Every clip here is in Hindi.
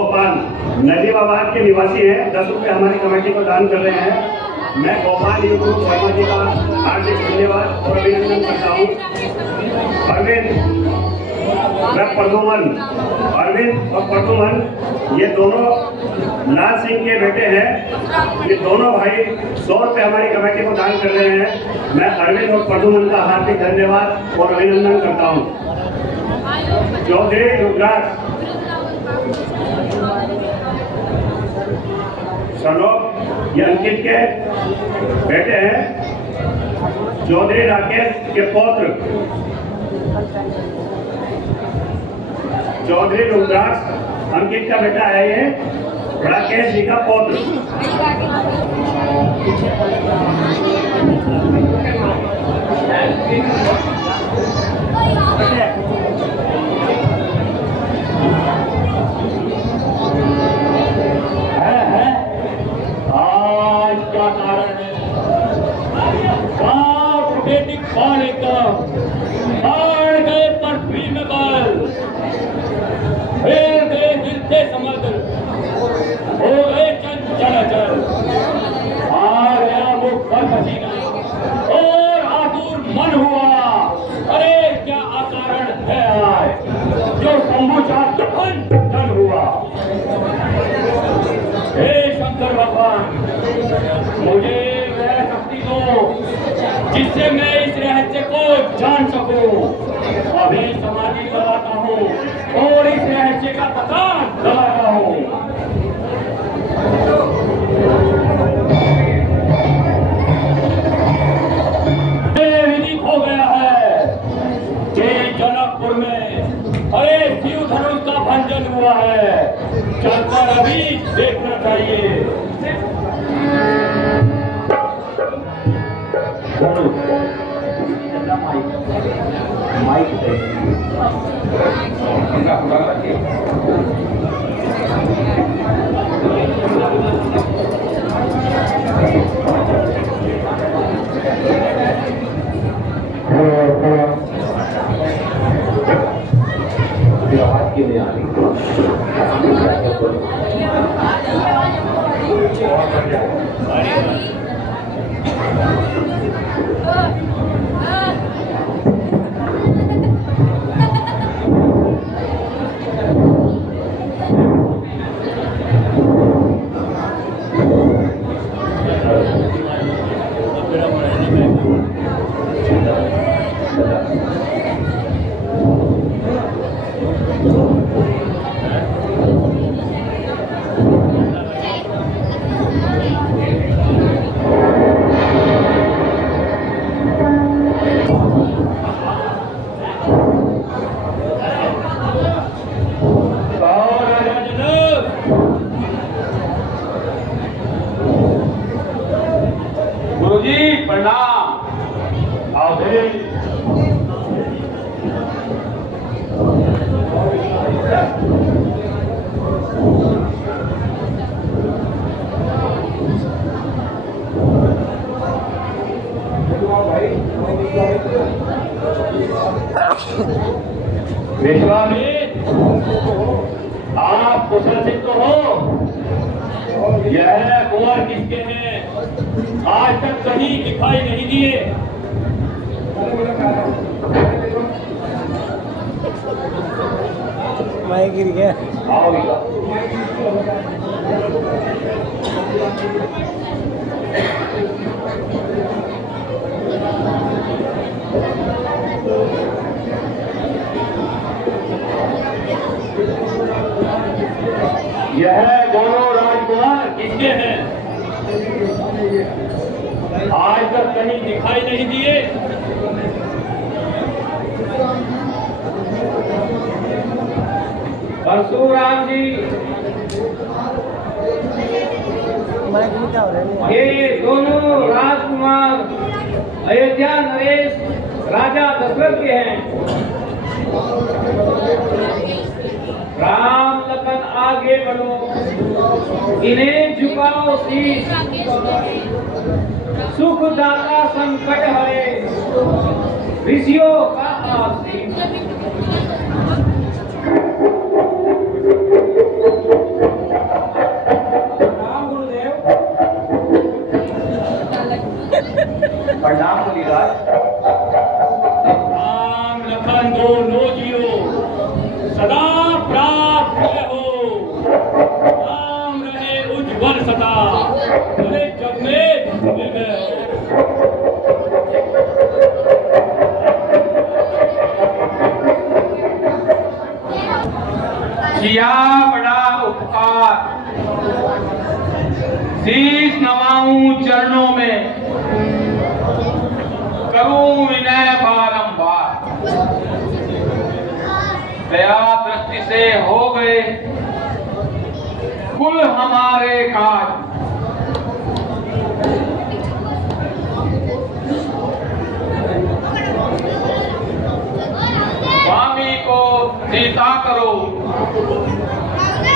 गोपाल नजीबाबाद के निवासी हैं, 10 रुपये हमारी कमेटी को दान कर रहे हैं। मैं गोपाल यूट्यूब शर्मा जी का हार्दिक धन्यवाद और अभिनंदन करता हूँ। अरविंद और प्रदुमन ये दोनों लाल सिंह के बेटे हैं। ये दोनों भाई 100 रुपये हमारी कमेटी को दान कर रहे हैं। मैं अरविंद और प्रदुमन का हार्दिक धन्यवाद और अभिनंदन करता हूँ। चौधरी रुद्राक्ष सनोप ये अंकित के बेटे हैं। चौधरी राकेश के पौत्र चौधरी रुद्राक्ष अंकित का बेटा है। ये राकेश जी का पौत्र। आज का कारण है गए पृथ्वी में बल हिल गए हिलते समुद्र हो गए चंचल आ गया वो पसीना और आतुर मन हुआ। अरे क्या अकारण है आज जो संभूचा दफन हुआ। हे शंकर भगवान मुझे वह शक्ति दो जिससे मैं इस रहस्य को जान सकूं। अभी समाधि लगाता हूँ और इस रहस्य का पता लगाता हूँ। विदित हो गया है कि जनकपुर में अरे शिव धनुष का भंजन हुआ है। चलकर अभी देखना चाहिए। विश्वामित्र आप कुशल सिद्ध तो हो। यह कुंवर किसके हैं? आज तक कहीं दिखाई नहीं दिए। मैं गिर गया। आओ यह दोनों राजकुमार किसके हैं? आज तक कहीं दिखाई नहीं दिए। परशुराम जी ये दोनों राजकुमार अयोध्या नरेश राजा दशरथ के हैं। राम लखन आगे बढ़ो, इन्हें झुकाओ शीश। सुखदाता संकट हरे, ऋषियों का आशीष। नाम रहे उज्ज्वल सदा, अरे जग में विजय। किया बड़ा उपकार, शीश नवाऊं चरणों में, करूं विनय बारंबार। दया दृष्टि से हो गए कुल हमारे काज, स्वामी को सीता करो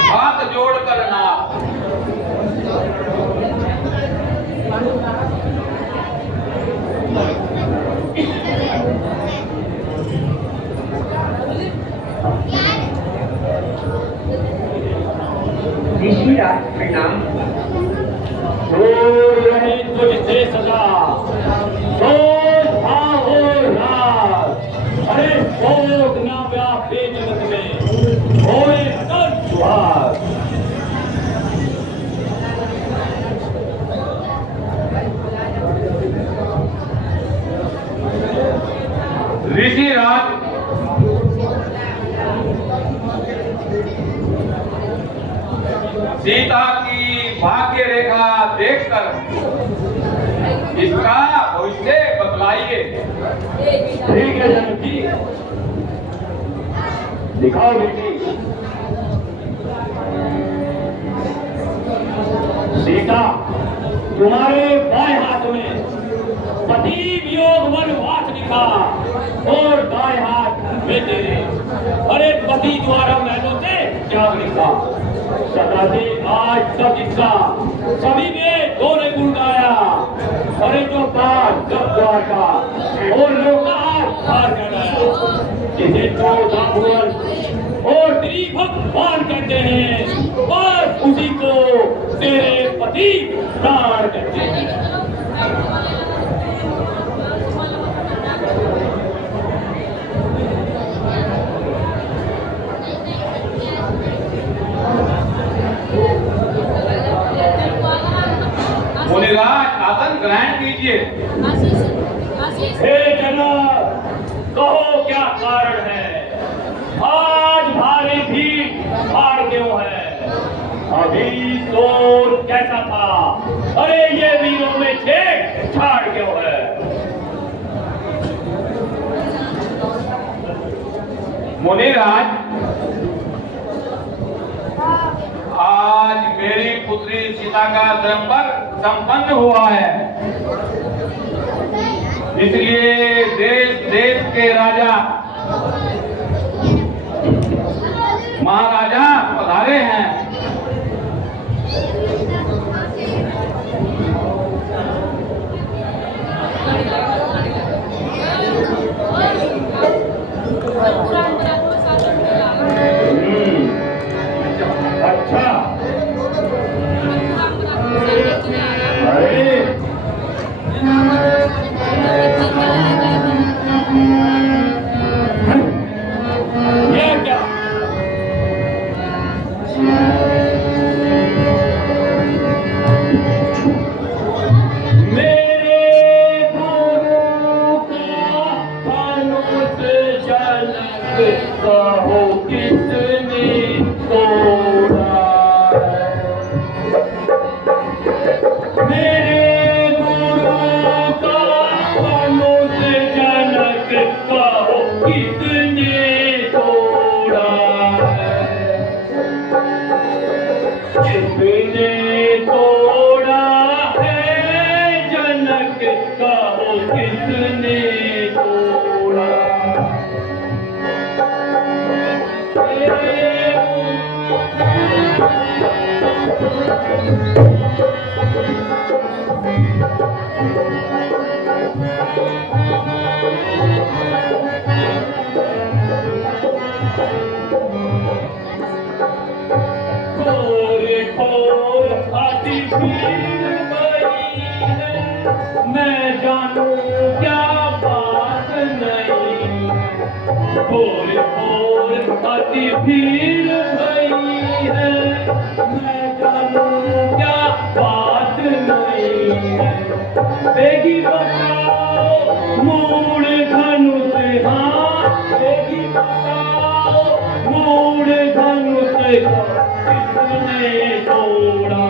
हाथ जोड़कर ना। ऋषिराज प्रणाम। दूर रहे तुझसे सदा शोक भाव और राग, अरे शोक न व्यापे जगत में, होए अटल सुहाग। ऋषिराज सीता की भाग्य रेखा देखकर इसका भविष्य बतलाइए। ठीक है जनक जी, दिखाओ बेटी। सीता, तुम्हारे बाएं हाथ में पति वियोग वनवास लिखा और दाएं हाथ में तेरे, अरे पति द्वारा महलों से त्याग लिखा। सदा से आज तक इसका सभी में दोने गुण गाया, अरे जो पार जब द्वारका और लोका पार कर गया, जिसे 14 भुवन और त्रिभुवन कहते हैं, बस उसी को तेरे पति प्राण कहते हैं। मुनिराज आसन ग्रहण कीजिए। हे जनक, कहो क्या कारण है, आज भारी भीड़ भाड़ क्यों है? अभी शोर कैसा था, अरे ये वीरों में छेड़ छाड़ क्यों है? मुनिराज, आज मेरी पुत्री सीता का स्वयंवर संपन्न हुआ है, इसलिए देश देश के राजा महाराजा पधारे हैं। अच्छा, अरे ये क्या? मेरे गुरु का धनुष जनक कहो किसने तोड़ा है? मेरे गुरु का धनुष जनक कहो किसने तोड़ा है? किसने तोड़ा है जनक कहो किसने तोड़ा? मैं जानूं क्या बात नहीं, भोर भोर अति भीड़ भई है। बेगी बताओ मूड धनुष हाँ बेगी बताओ मूड धनुष किसने तोड़ा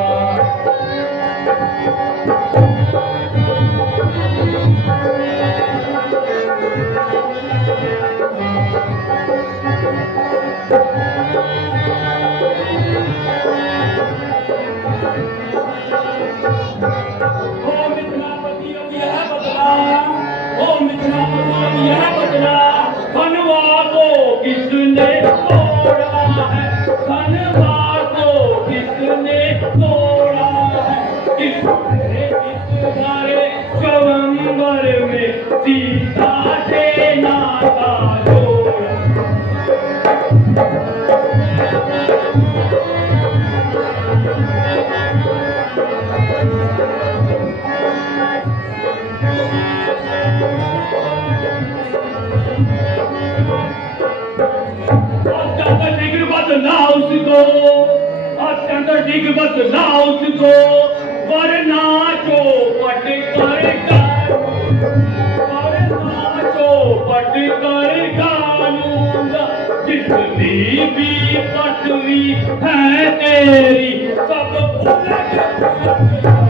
यह बदला धनवा को किसने तोड़ा है धनवा को किसने तोड़ा है किसने इस सारे स्वयंवर में सीता से नाता जोड़ा अत्यंत शीघ्र बदला उसको वरना चौपट कर वरना चौपट कर डालूंगा जितनी भी पटवी है तेरी सब उलट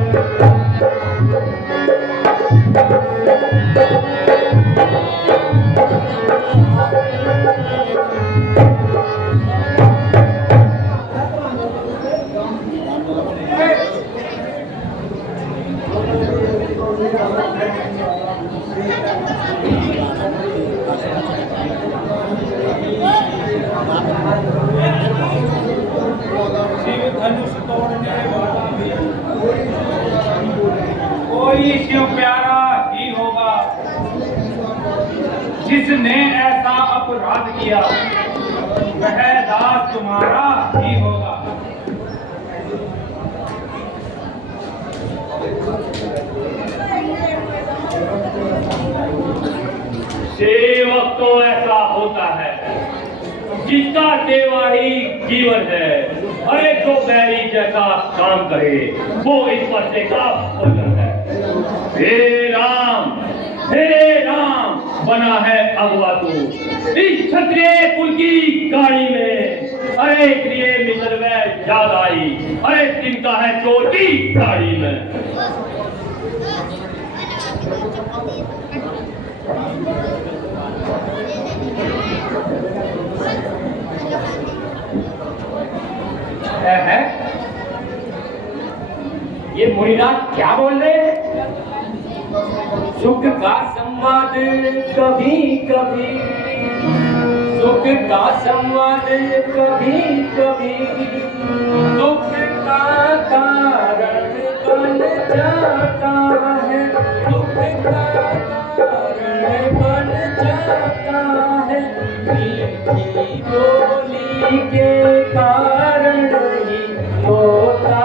कोई शिव प्यारा ही होगा जिसने ऐसा अपराध किया वह दास तुम्हारा ही होगा सेवक तो ऐसा होता है जिसका सेवा ही जीवन है अरे जो बैरी जैसा काम करे वो इस पर से का भोजन है हे राम बना है अगवा तू इस क्षत्रिय कुल की गाड़ी में अरे प्रिय मित्र में याद आई अरे तिनका है चोर की गाड़ी में है ये मुनिराज क्या बोल रहे हैं सुख का संवाद कभी कभी सुख का संवाद कभी कभी दुख का कारण बन जाता है दुख का कारण बन जाता है मीठी बोली के कारण ही होता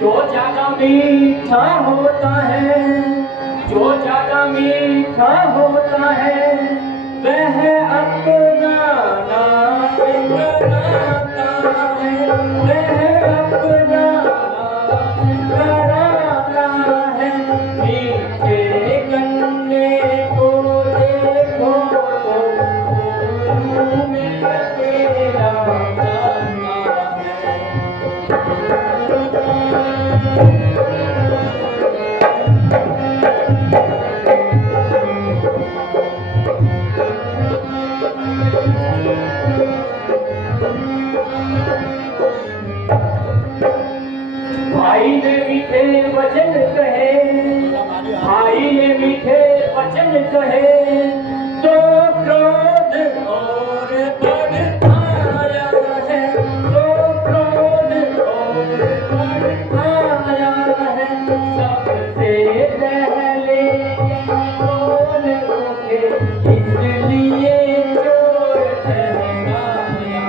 जो ज्यादा मीठा होता है जो ज्यादा मीठा होता है वह अपना नाम कराता है वह अपना नाम कराता है मीठे गन्ने को देखो तो मुंह में तेरा जाता भाई ने मीठे वचन कहे भाई ने मीठे वचन कहे तो क्रोध और बढ़ आया है तो क्रोध और बढ़ आया है सबसे पहले बोल उठे इसलिए चोर ठहराया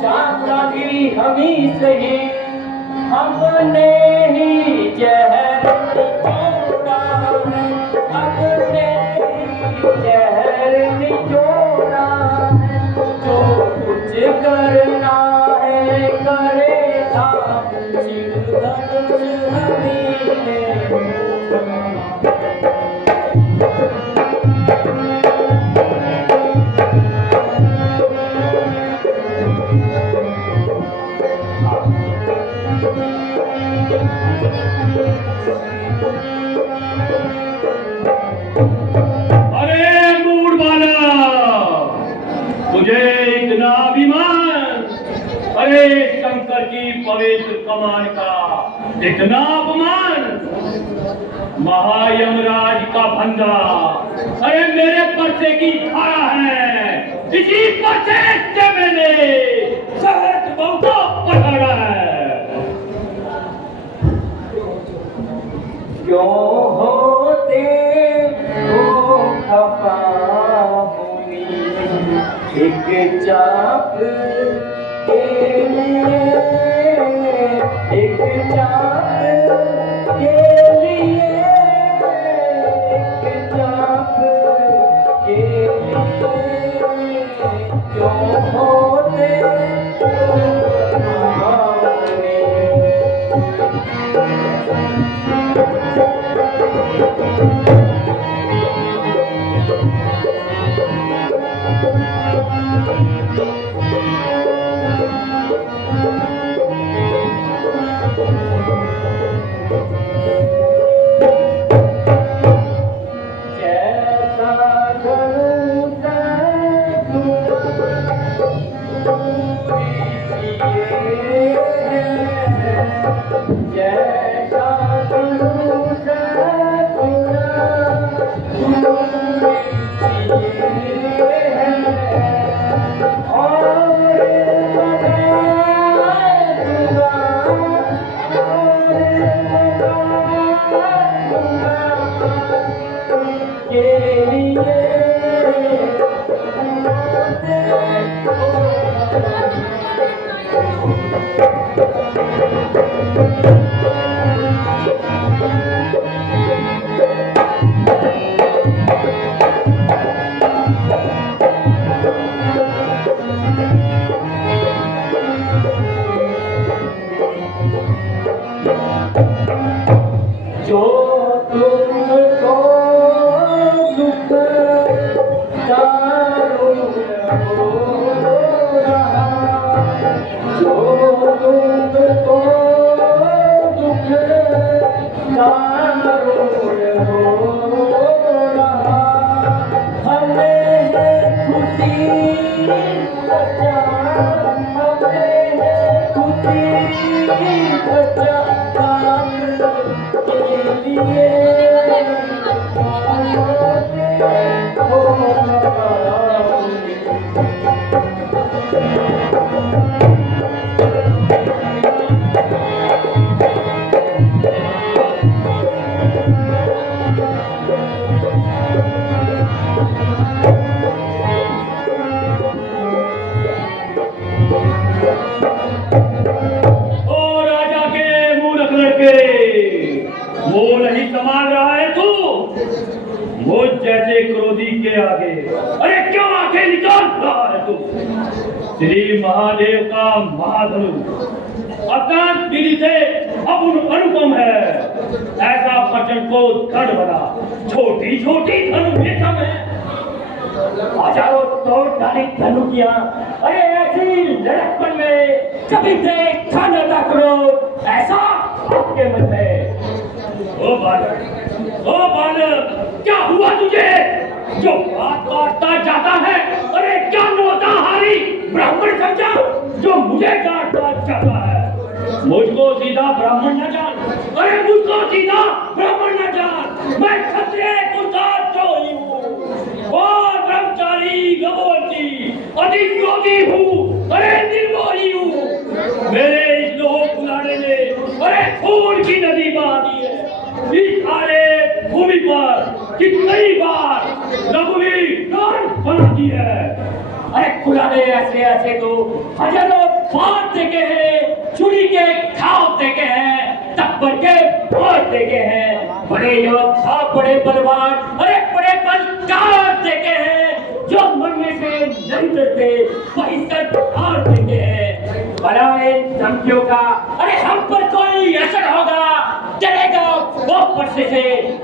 चापड़ा भी हम ही सही, हमने ही जहर निचोड़ा है, हमने ही जहर निचोड़ा है। जो कुछ करना है करेगा, धनुष हमी ने। अरे मूड वाला, तुझे इतना अभिमान, अरे शंकर की पवित्र कमान का इतना अपमान, महायमराज का फंदा, अरे मेरे पर्चे की धारा है, इसी पर्चे से मैंने सहज बहु को पकड़ा है। क्यों होते हो खफा मुनि, एक चाप के लिए, एक चाप के लिए, एक चाप के लिए। क्यों होते हो खफा मुनि। जैसा धनुष जैसा धनुष जो तुमको दुख दारुण हो रहा, जो तुमको दुख दारुण हो रहा, हमें है खुशी बचा, हमें है खुशी बचा वो नहीं संभाल रहा है तू मुझ जैसे क्रोधी के आगे, अरे क्यों आंखें निकाल रहा है तू? श्री महादेव का महाधनु अत्यंत विधि से अनुपम है, ऐसा वचन को दृढ़ बना, छोटी छोटी धनु रेशम है, हजारों तोड़ डाली धनु किया, अरे ऐसी लड़कपन में कभी देखा न था क्रोध ऐसा आपके मन में। ओ बालक, क्या हुआ तुझे जो बात काटता जाता है? अरे क्या नौताहारी ब्राह्मण समझा जो मुझे काटता जाता है? मुझको सीधा ब्राह्मण न जान, अरे मुझको सीधा ब्राह्मण न जान, मैं क्षत्रिय कुलदार द्रोही हूँ और ब्रह्मचारी गौवंशी अधिक्रोधी हूँ, अरे निर्मोही हूँ। मेरे इस लोह कुलाड़े ने अरे खून की नदी बहा दी है इस सारे भूमि पर कितनी बार रघुवीर बना दी है। अरे कुलाड़े ऐसे ऐसे तो हजारों फाड़ देखे हैं, छुरी के घाव देखे हैं, तब्बर के फोड़ देखे हैं, बड़े योद्धा, बड़े बलवान, अरे बड़े बलकार देखे हैं, जो मरने से नहीं डरते, वही सर फाड़ देखे हैं। भला इन धमकियों का अरे हम पर कोई असर होगा, डरेगा वो पर्से से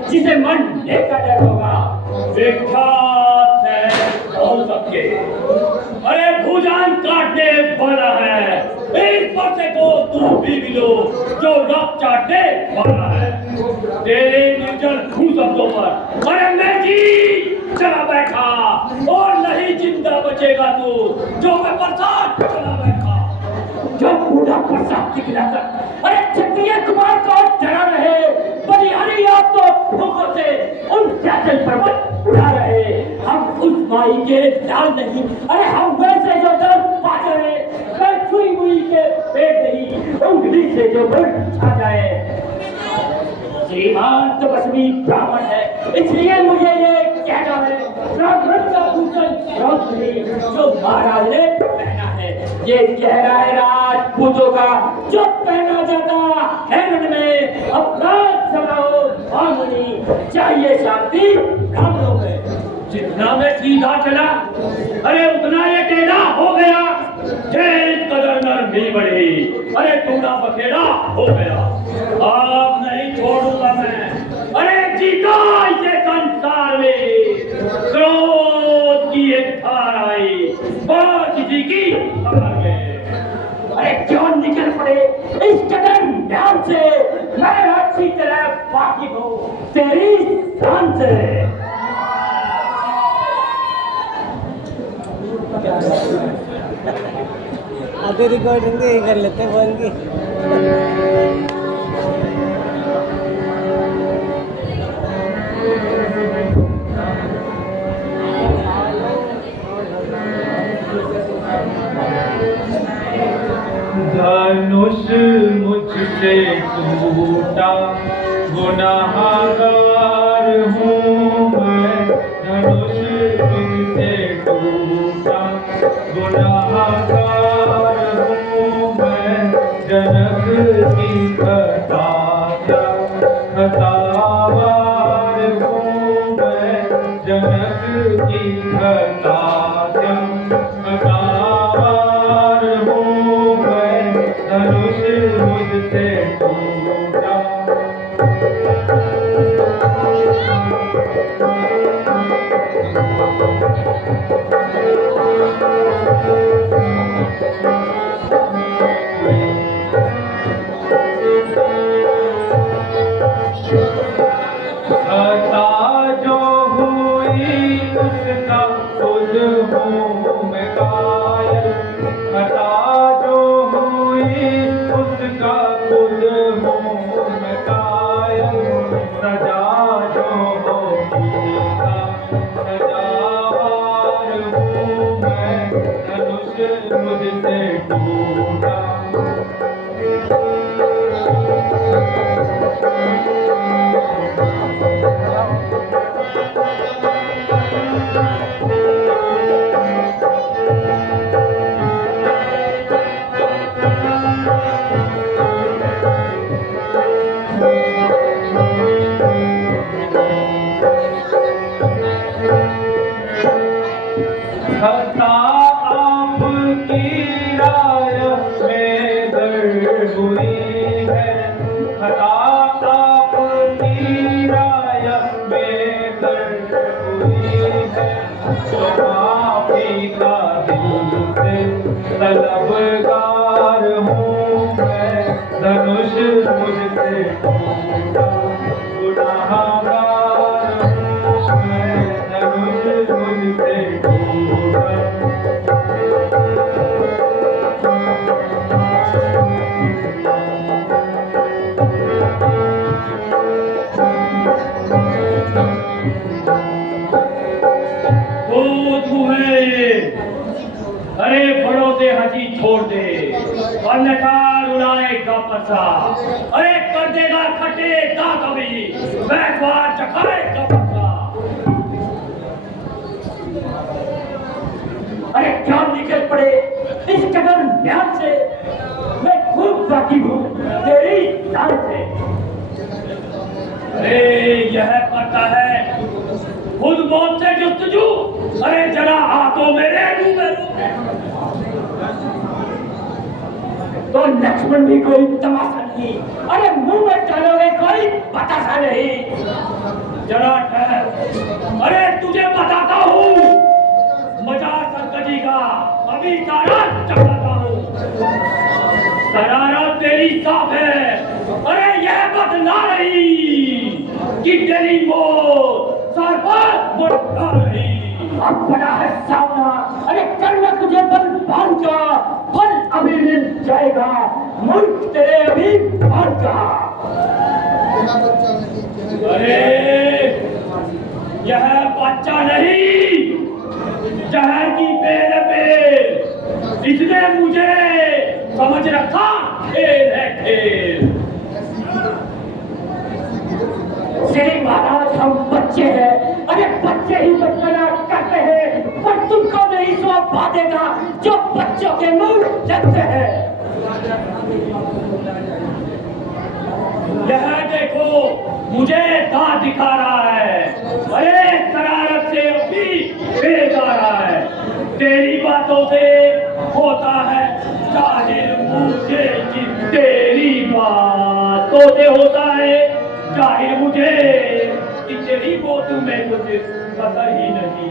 जिसे मन लेकर डर होगा। विख्यात है हो सबके, अरे भुजान काटने वाला है, इस पर्से को तू भी मिलो जो रक्त चाटने वाला है। तेरे निर्जल खून शब्दों पर अरे मैं जी चला बैठा, और नहीं जिंदा बचेगा तू जो मैं बरसात चला बैठा। जो बूढ़ा प्रसाद दिखलाकर अरे क्षत्रिय कुमार को डरा रहे, बलिहारी आप तो भूखों से उन कैसल पर्वत उड़ा रहे। हम उस माई के लाल नहीं, अरे हम वैसे जो दर पा जाए, मैं छुई हुई के पेट नहीं, उंगली से जो बड़ छा जाए। श्रीमान तो बसवी ब्राह्मण है, इसलिए मुझे ये कहना है, ब्राह्मण का भूषण रोशनी जो महाराज ने पहना है, ये गहरा है राजपूतों का जो पहना जाता है रण में। अपराध समाओ हार्मोनी, चाहिए शांति ब्राह्मणों में। जितना मैं सीधा चला अरे उतना ये टेढ़ा हो गया, जिस कदर नरमी बढ़ी अरे टूटा बखेड़ा हो गया। अब नहीं छोड़ूंगा मैं, अरे जीता इसे संसार में, क्रोध की एक धार आई, बात किसी की खबर में। अरे क्यों निकल पड़े इस कदर ध्यान से, मैं अच्छी तरह वाकिफ हूँ तेरी शान से। आधे रिकॉर्डिंग ही कर लेते हैं फोन की। धनुष मुझसे टूटा, गुनाहगार हूँ मैं, धनुष मुझसे टूटा, गुनाहगार हूँ मैं, जनक की खतावार हूँ मैं, जनक की खतावार हूँ मैं, धनुष मुझसे टूटा। तलबगार हूँ मैं, धनुष मुझसे टूटा, गुनाहगार हूँ मैं, धनुष मुझसे टूटा। अरे बड़ों से हंसी छोड़ दे, अन्यथा उड़ाएगा पसा, अरे कर देगा खटे का कभी, बैठवार चखाएगा पसा। अरे क्या निकल पड़े इस कदर ध्यान से, यह करता है खुद मौत से जुस्तजू। अरे जरा आंखों मेरे मुंह में तो लक्ष्मण भी कोई तमाशा नहीं, अरे मुंह में डालोगे कोई बतासा नहीं। जरा ठहर, अरे तुझे बताता हूँ मजा सरकजी का, अभी सारा चढ़ाता हूँ। शरारत तेरी साफ है, अरे यह बदला रही कि तेरी मौत सर पर मुड़ता रही। अब बड़ा है सामना, अरे करना तुझे बलवान का, फल अभी मिल जाएगा, मुल्क तेरे अभी पहुंचा। अरे यह बच्चा नहीं, जहर की पेड़ पे इसने मुझे समझ रखा खेल है खेल। श्री महाराज हम बच्चे हैं, अरे बच्चे ही बचपना करते हैं, पर तुमको नहीं सो पा देगा जो बच्चों के मुंह लगते हैं। यह देखो मुझे दांत दिखा रहा है, अरे शरारत से अभी पेश आ रहा है। तेरी बातों से होता है जाहिर मुझे कि तेरी बातों से होता है जाहिर मुझे कि तेरी मौत में कुछ कसर ही नहीं,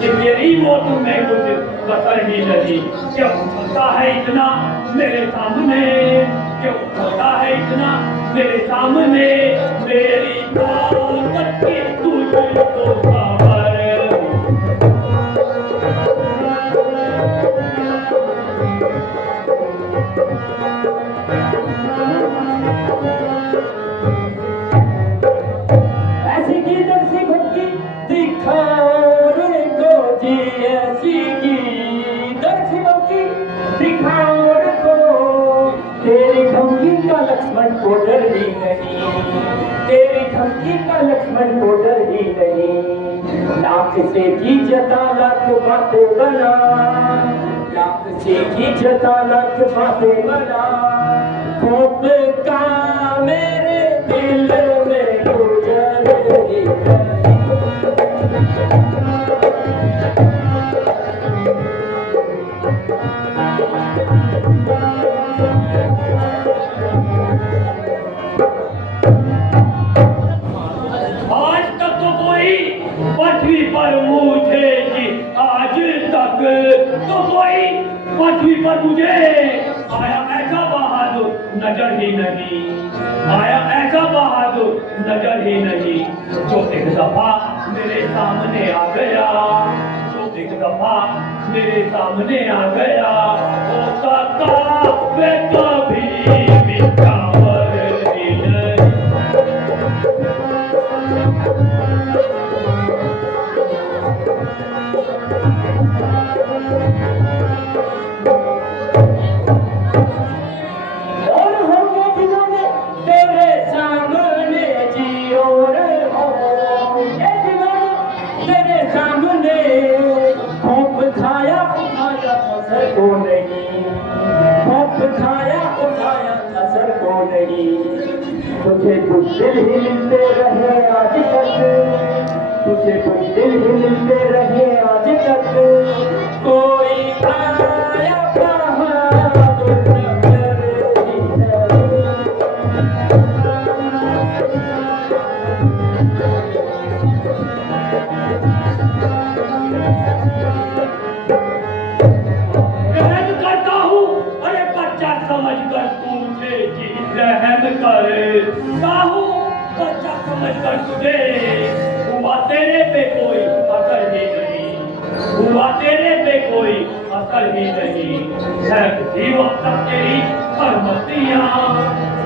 कि तेरी मौत में कुछ कसर ही नहीं। क्यों होता है इतना मेरे सामने, क्यों होता है इतना मेरे सामने, मेरी ताकत की तुझको खबर। ऐसी की दर्शी भक्ति दिखाओ रे को जी, ऐसी की दर्शी भक्ति दिखाओ रे को। तेरी धमकी का लक्ष्मण को डर ही नहीं, तेरी धमकी का लक्ष्मण को डर ही नहीं। लाख से की जता लाख बातें बना, लाख से की जता लाख बातें बना। खोप का मेरे दिल में गुजर ही आज तक तो कोई पृथ्वी पर मुझे जी, आज तक तो कोई पृथ्वी पर मुझे आया ऐसा बहादुर नजर ही नहीं, आया ऐसा बहादुर नजर ही नहीं। जो एक दफा मेरे सामने आ गया, जो एक दफा मेरे सामने आ गया, हो सकता वे कभी मिटावर ही नहीं। और होंगे जिन्होंने तेरे सामने जी, और होंगे जिन्होंने तेरे सामने खूब खाया उठाया असर को नहीं, खूब खाया उठाया असर को नहीं। तुझे कुछ दिल ही मिलते रहे आज तक, तुझे कुछ दिल ही मिलते रहे आज तक। कोई आया बहादुर नजर ही नहीं। रहम करता हूँ, अरे बच्चा समझ कर तुझे जी रहम करता हूँ, बच्चा समझ कर तुझे। हुआ तेरे पे कोई असर ही नहीं, हुआ तेरे पे कोई असर ही नहीं। है उसी वक्त तक तेरी हरमतियाँ,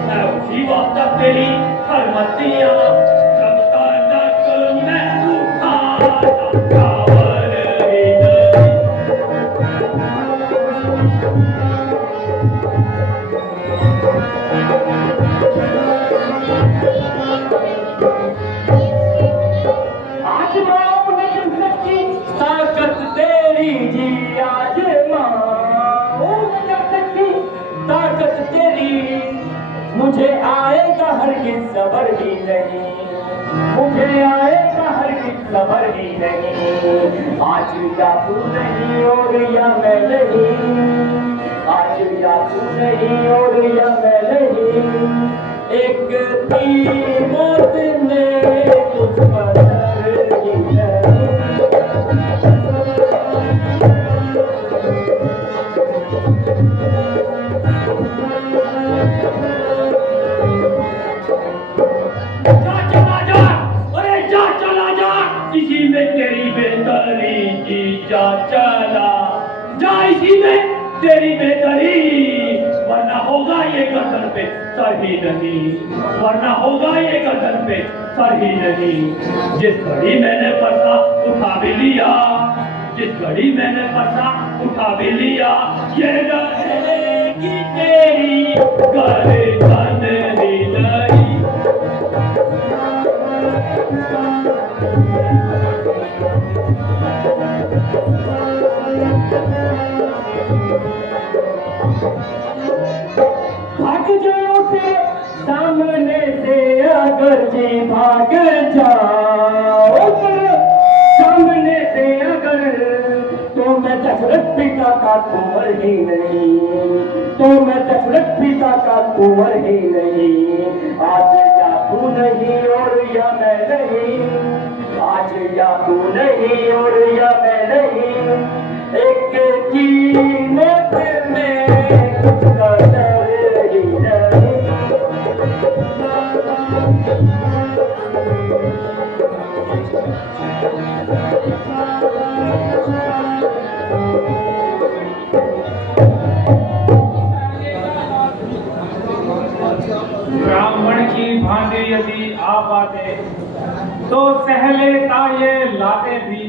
है उसी वक्त तक तेरी हरमतियाँ, जब तक मैं उठाता कावर ही नहीं। आजमाओ नहीं सकती ताकत तेरी जी, आजमाओ नहीं सकती ताकत तेरी। मुझे आएगा हरगिज़ सब्र ही नहीं, मुझे तुझे आएगा हर खबर ही नहीं। आज या तू नहीं और या मैं नहीं, आज या तू नहीं और या मैं नहीं, एक ती मौत ने तुझ पर ही नहीं। इसी में तेरी बेहतरी की जा चला, जा इसी में तेरी बेहतरी, वरना होगा ये गर्दन पे सर ही नहीं, वरना होगा ये गर्दन पे सर ही नहीं। जिस घड़ी मैंने पर्सा उठा भी लिया, जिस घड़ी मैंने पर्सा उठा भी लिया, ये रहेगी तेरी गर्दन ही नहीं। भाग जाओ के सामने से अगर जी भाग जाओ सामने से अगर, तो मैं दशरथ पिता का कुंवर ही नहीं, तो मैं दशरथ पिता का कुंवर ही नहीं। आज या तू नहीं और या मैं नहीं, आज या तू नहीं और या मैं नहीं, एक कीमत में कदर ही नहीं। ब्राह्मण की भांति यदि आप आते तो सहले ताये लाते भी,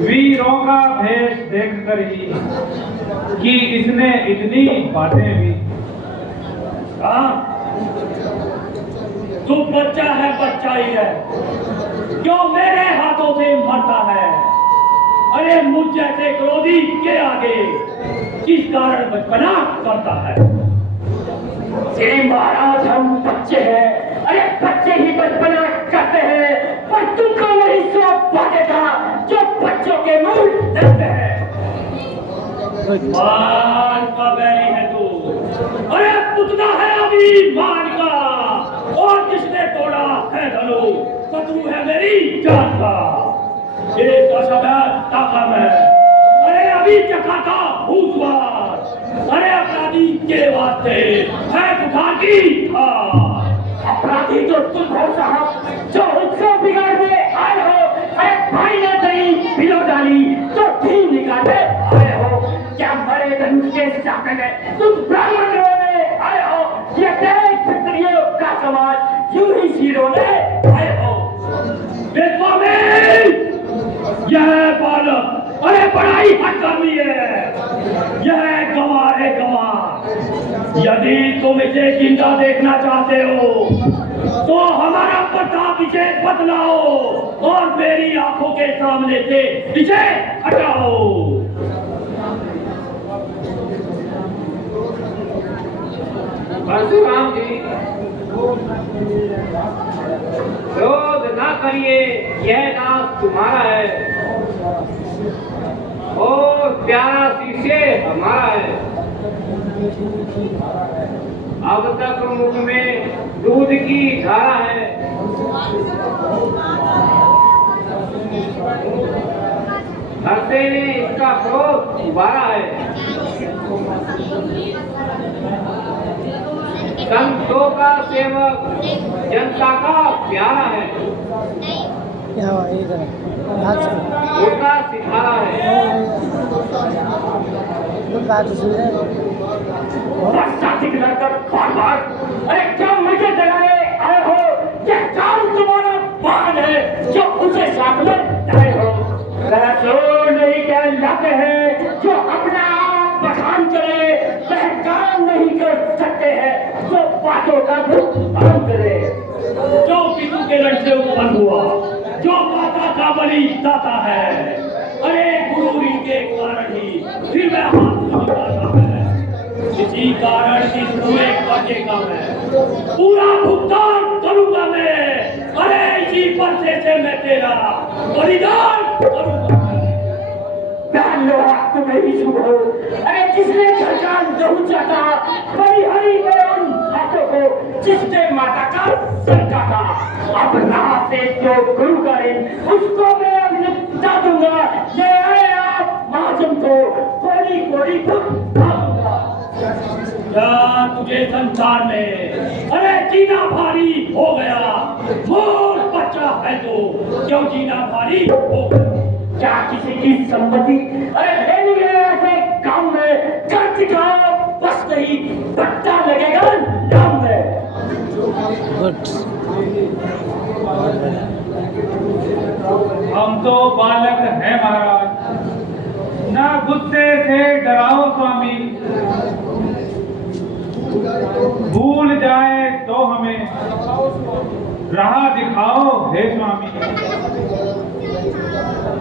वीरों का भेष देख कर ही कि इसने इतनी बातें भी। तू बच्चा है, बच्चा ही है, क्यों मेरे हाथों से मरता है? अरे मुझ जैसे क्रोधी के आगे किस कारण बचपना करता है? श्री महाराज हम बच्चे हैं, अरे बच्चे ही बचपना करते हैं, पर तुमको वही सब बातें था जो बच्चों के मुंह लगते हैं। मान का बैरी है तू, अरे पुतना है अभी मान का, और किसने तोड़ा है धनु, शत्रु है मेरी जान का। एक असभ्य ताकम है, अरे अभी चखाता भूतवास, अरे अपराधी के वास्ते है बुखार की था। अपराधी तो तुम हो साहब, जो उत्सव बिगाड़ने आए हो। अरे भाई ने दही बिलो डाली तो घी निकालने आए हो। क्या बड़े धनुष के चाके में तुम ब्राह्मण रोने आए हो? ये देश क्षत्रियों का समाज यूं ही सिरोने आए हो। विधवा में यह बालक अरे बड़ाई हटकर्मी है, यह गंवार है गंवार। यदि तुम इसे जिंदा देखना चाहते हो तो हमारा प्रताप इसे बदलाओ और मेरी आंखों के सामने से इसे हटाओ। परशुराम जी, क्रोध ना करिए, यह दास तुम्हारा है और प्यारा शिष्य हमारा है। अब तक मुख में दूध की धारा है, हर्षे ने इसका क्रोध उबारा है। संतों का सेवक जनता का प्यारा है, क्या हुआ इधर उनका सिखारा है। बात सुन रहे बार अरे क्या मुझे जगाने आए हो? क्या काम तुम्हारा वाहन है जो उसे साथ में लाए हो? रसो नहीं कहलाते हैं जो अपना आप बखान करे, वह काम नहीं कर सकते हैं जो बातों का भुगतान करे। जो पितु के रण से उत्पन्न हुआ, जो माता का बलि दाता है, अरे गुरु के कारण ही फिर वह हाथ निकालता है। इसी कारण इस पूरे वाक्य का मैं पूरा भुगतान करूंगा मैं। अरे इसी परसे से मैं तेरा बलिदान करूंगा। तुम्हें ही शुभ हो। अरे जिसने घर का लहू चाटा, बड़ी हरी के उन हाथों को जिसने माता का सर काटा, अब राह से जो गुरु करे उसको मैं अब निपटा दूंगा। ले आए आप महाजन को कोड़ी कोड़ी दूंगा। क्या तुझे संसार में अरे जीना भारी हो गया? मोर बच्चा है तो क्यों जीना भारी हो गया? क्या किसी की संपत्ति अरे लेनी है ऐसे काम में? कर दिखाओ बस नहीं पट्टा लगेगा नाम में। गुड। हम तो बालक हैं महाराज, ना गुस्से से डराओ स्वामी। भूल जाए तो हमें राह दिखाओ हे स्वामी।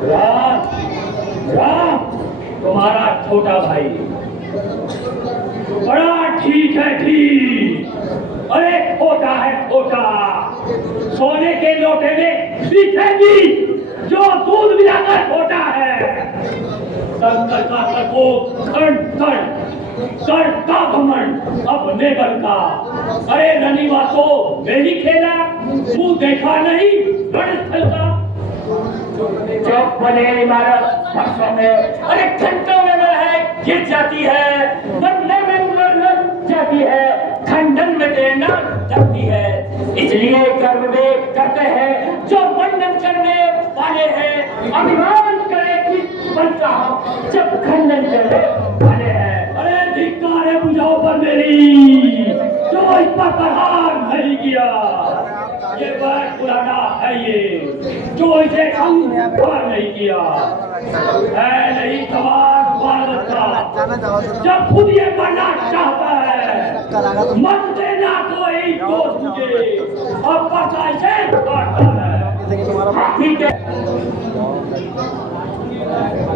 राम राम तुम्हारा छोटा भाई बड़ा ठीक है ठीक, अरे खोटा है खोटा। सोने के लोटे में दिखेगी जो दूध मिलाकर खोटा है। शंकर का को करता घमंड अपने बल का। अरे रनिवा तो मैं ही खेला, तू देखा नहीं रणस्थल का। चौक बने इमारत वर्षों में अरे घंटों में वह गिर जाती है, बदले में लग जाती है, खंडन में देना जाती है। इसलिए गर्व में करते हैं जो वर्णन करने वाले हैं, अभिमान करे कि बनता हो जब खंडन करने वाले हैं। अरे धिक्कार है बुझाओ पर मेरी जो इस पर प्रहार नहीं किया। ये बात पुराना है ये जो इसे अंकुर नहीं किया है। नहीं सवाल भारत का जब खुद ये बनना चाहता है मत देना कोई दोस्त मुझे, अब पता इसे काटता है। ठीक है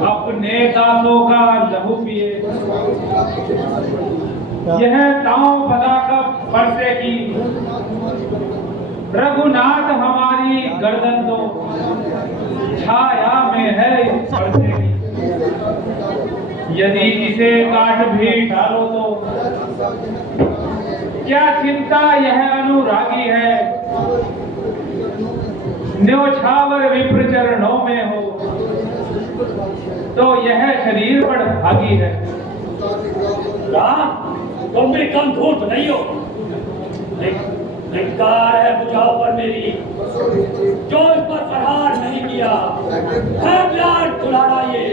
अपने दासों का लहू पिए, यह दांव बनाकर परसे की। रघुनाथ हमारी गर्दन तो छाया में है इस परसे की। यदि इसे काट भी डालो तो क्या चिंता यह अनुरागी है। न्योछावर विप्र चरणों में हो तो यह शरीर पर भागी है। राम तुम भी कम धूर्त नहीं हो। धिक्कार है बुझाओ पर मेरी जो इस पर प्रहार नहीं किया है। प्यार दुलारा ये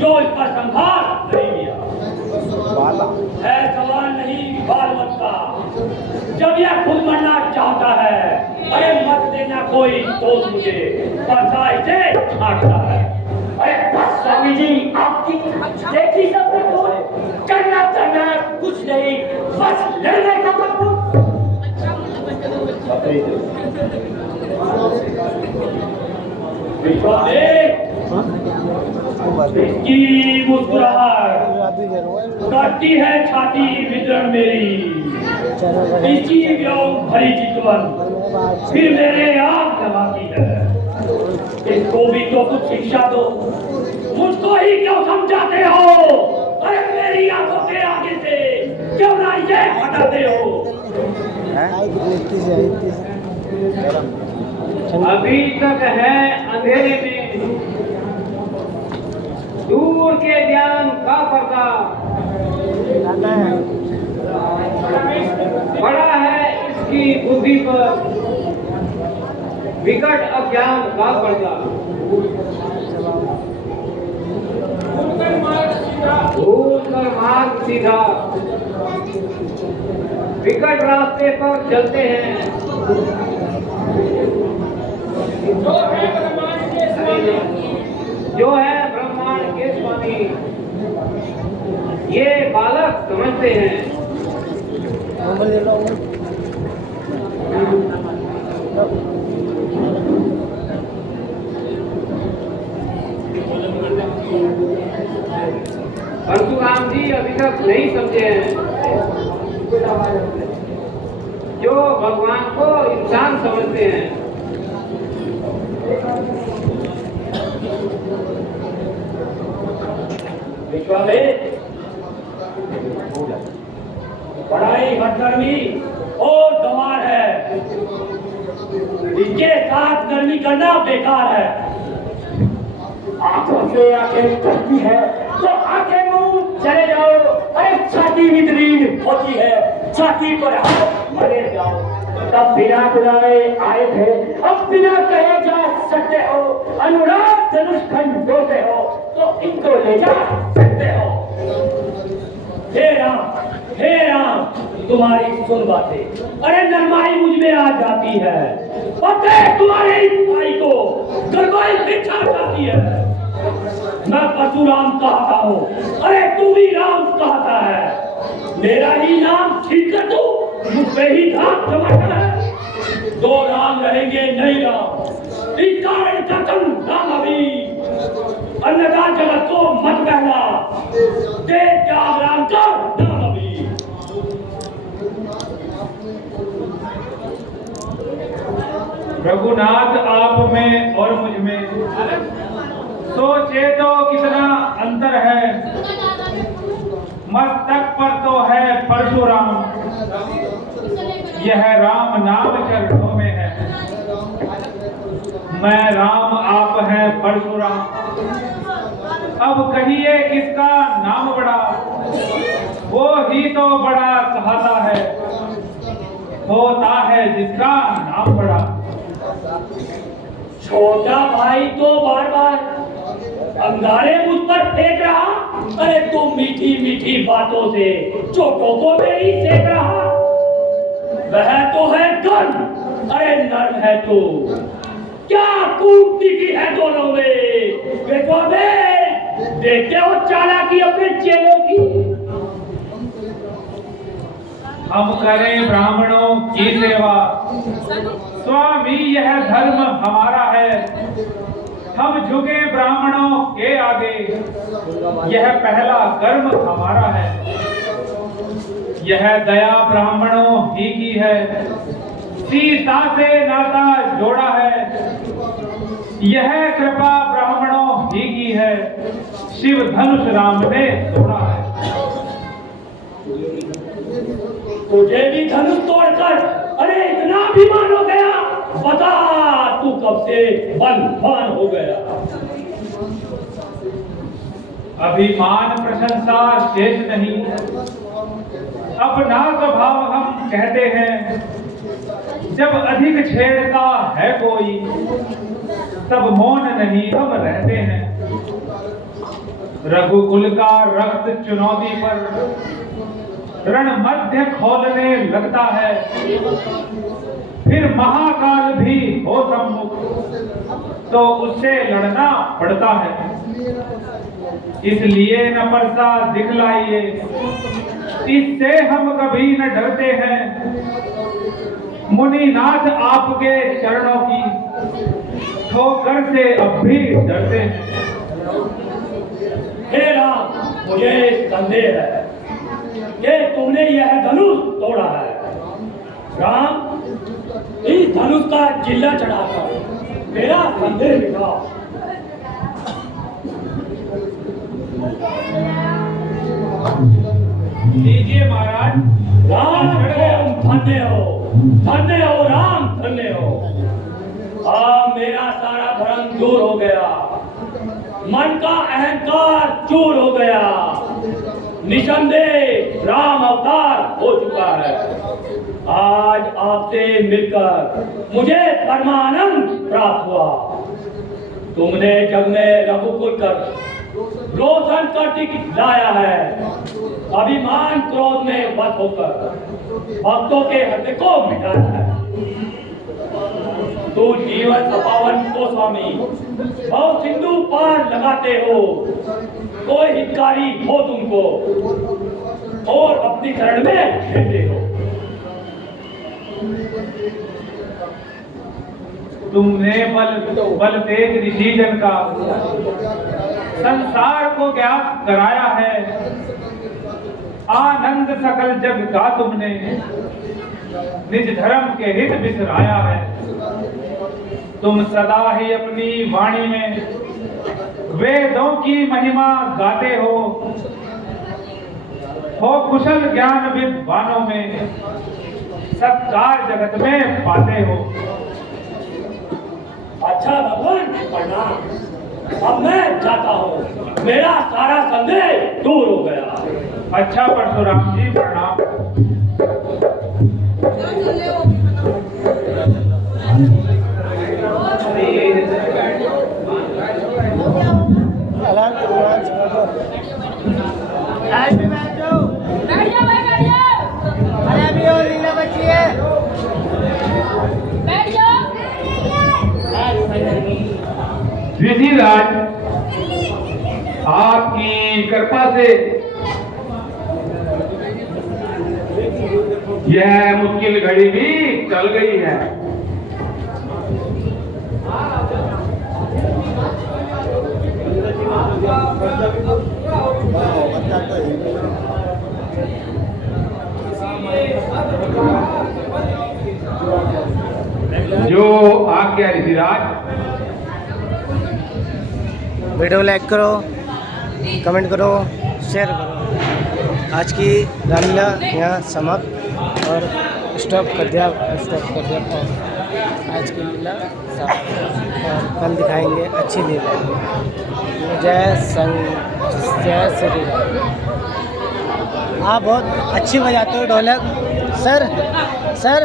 जो इस पर संभार नहीं किया है। सवाल नहीं बालवत का जब यह खुद मरना चाहता है। अरे मत देना कोई दोस्त मुझे, परसा इसे छाटता है। अरे बस स्वामी जी आपकी देखी सब कुछ करना कुछ नहीं, बस लड़ने का मतलब। इसकी मुस्कुराहट करती है छाती विद्रण मेरी। इसकी व्योम भरी चितवन फिर मेरे आग दबाती है। इसको भी तो कुछ शिक्षा दो, मुझको ही क्यों समझाते हो? अरे मेरी आंखों के आगे से क्यों ना इसे हटाते हो? अभी तक है अंधेरे में दूर के ज्ञान का पर्दा, बड़ा है इसकी बुद्धि पर विकट अज्ञान का पर्दा। भूल कर मार्ग सीधा विकट रास्ते पर चलते हैं। जो है ब्रह्मांड के स्वामी ये बालक समझते हैं। परशुराम जी अभी तक नहीं समझे हैं। जो भगवान को इंसान समझते हैं विश्वामित्र, पढ़ाई हथकर्मी और गंवार है, इनके साथ गर्मी करना बेकार है। आंखों से आंखें करती है तो आंखें मुंह चले जाओ। अरे छाती वितरीन होती है, छाती पर हाथ मरे जाओ। तब बिना बुलाए आए थे, अब बिना कहे जा सकते हो। अनुराग धनुष खंडों से हो तो इनको ले जा सकते हो। हे राम, तुम्हारी सुन बातें। अरे नरमाई मुझ में आ जाती है और तुम्हारे भाई को गरबाई पीछा जाती है। मैं परशुराम कहता हूँ, अरे तू भी राम कहता है। मेरा ही नाम ठीक कर तू, मुझ पे ही धाक जमाता है। दो राम रहेंगे नहीं राम, इस कारण कसम राम अभी। अन्यथा जगत को मत कहना, दे त्याग राम का नाम अभी। रघुनाथ आप में और मुझ में सोचे तो कितना अंतर है। मस्तक पर तो है परशुराम, यह राम नाम चरणों में है। मैं राम आप हैं परशुराम, अब कहिए किसका नाम बड़ा, वो ही तो बड़ा कहता है, होता है जिसका नाम बड़ा। छोटा भाई तो बार बार अंगारे मुझ पर फेंक रहा। अरे तू मीठी मीठी बातों से चोटों को मेरी सेक रहा। वह तो है गन, अरे नर्म है तू, क्या कूटनीति है दोनों में। देखो देखते हो चालाकी अपने चेलों की। हम करें ब्राह्मणों की सेवा, स्वामी यह धर्म हमारा है। हम झुके ब्राह्मणों के आगे, यह पहला कर्म हमारा है। यह दया ब्राह्मणों ही की है, सीता से नाता जोड़ा है। यह कृपा ब्राह्मणों ही की है, शिव धनुष राम ने तोड़ा है। तुझे भी धनुष तोड़कर अरे इतना अभिमान हो गया, बता तू कब से बलवान हो गया। अभिमान प्रशंसा शेष नहीं, अपना स्वभाव हम कहते हैं। जब अधिक छेड़ता है कोई, तब मौन नहीं हम रहते हैं। रघुकुल का रक्त चुनौती पर रण मध्य खोलने लगता है। फिर महाकाल भी हो सम्मुख, तो उससे लड़ना पड़ता है। इसलिए न परसा दिखलाइए, इससे हम कभी न डरते हैं। मुनिनाथ आपके चरणों की ठोकर से अब भी डरते हैं। हे राम, मुझे संदेह है कि तुमने यह धनुष तोड़ा है। राम, इस धनुष का चिल्ला चढ़ाकर मेरा संदेह मिटाओ। लीजिए महाराज। राम धन्य हो राम, धन्य हो। अब मेरा सारा भ्रम दूर हो गया, मन का अहंकार चूर हो गया। निसंदेह राम अवतार हो चुका है। आज आपसे मिलकर मुझे परमानंद प्राप्त हुआ। तुमने जग में रघुकुल कर रोशन कर लाया है। अभिमान क्रोध में वश होकर भक्तों के हृदय को मिटाया है। तू जीवन अपावन को स्वामी बहुत सिंधु पार लगाते हो। कोई हितकारी हो तुमको और अपनी शरण में लेते हो। तुमने बल तेज ऋषि जन का संसार को ज्ञात कराया है। आनंद सकल जग का तुमने निज धर्म के हित बिसराया है। तुम सदा ही अपनी वाणी में वेदों की महिमा गाते हो कुशल ज्ञान विद्वानों में सत्कार जगत में पाते हो। अच्छा भगवान प्रणाम। अब मैं जाता हूँ, मेरा सारा संदेह दूर हो गया। अच्छा परशुराम जी प्रणाम। अलार्म भगवान से करो। आज भी बैठ जाओ। बैठ जाओ भाई, बैठ जाओ। अरे अभी और लीला बची है। बैठ जाओ। ऋषिराज, आपकी कृपा से यह मुश्किल घड़ी भी चल गई है। जो आज्ञा ऋषिराज। वीडियो लाइक करो, कमेंट करो, शेयर करो। आज की रामलीला यहाँ समाप्त और स्टॉप कर दिया और आज की लीला समाप्त और कल दिखाएंगे अच्छी लीला। जय श्री राम। आप बहुत अच्छी बजाते हो ढोलक। सर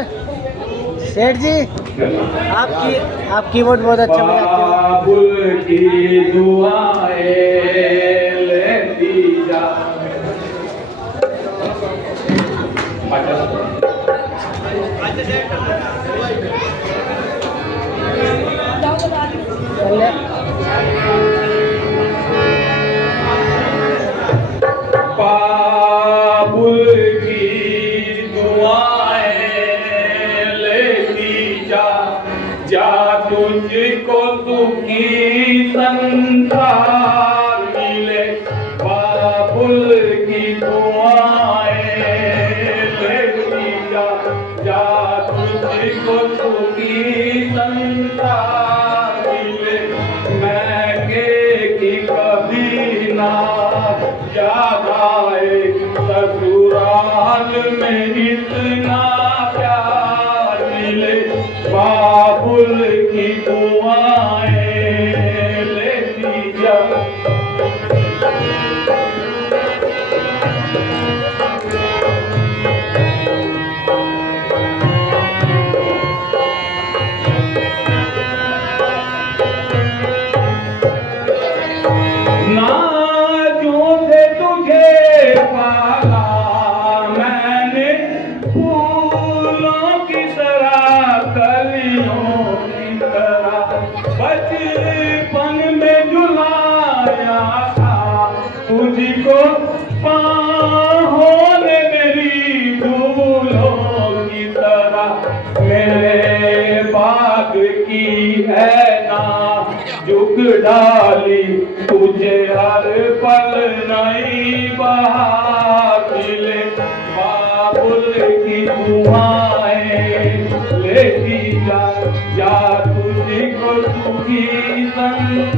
सेठ जी, आप कीबोर्ड बहुत अच्छा बजाते हो। बाबुल की दुआएं लेती जा। बाबुल की दुआएं लेती जा, जा तुझको सुखी संसार मिले। बाबुल की दुआएं लेती जा, जा तुझको सुखी संसार मिले। मैं के की कभी ना याद आए, ससुराल में इतना प्यार मिले। बाबुल की दुआएं लेती जा। नाजों से तुझे पाला मैंने, फूलों की तरह कलियों की तरह। बचपन में झुलाया था तुझको बाहों ने मेरी फूलों की तरह। मेरे बाग की है ना झुक डाली, तुझे हर पल नई बहार मिले। बाबुल की दुआएं लेती जा, जा तुझको सुखी संसार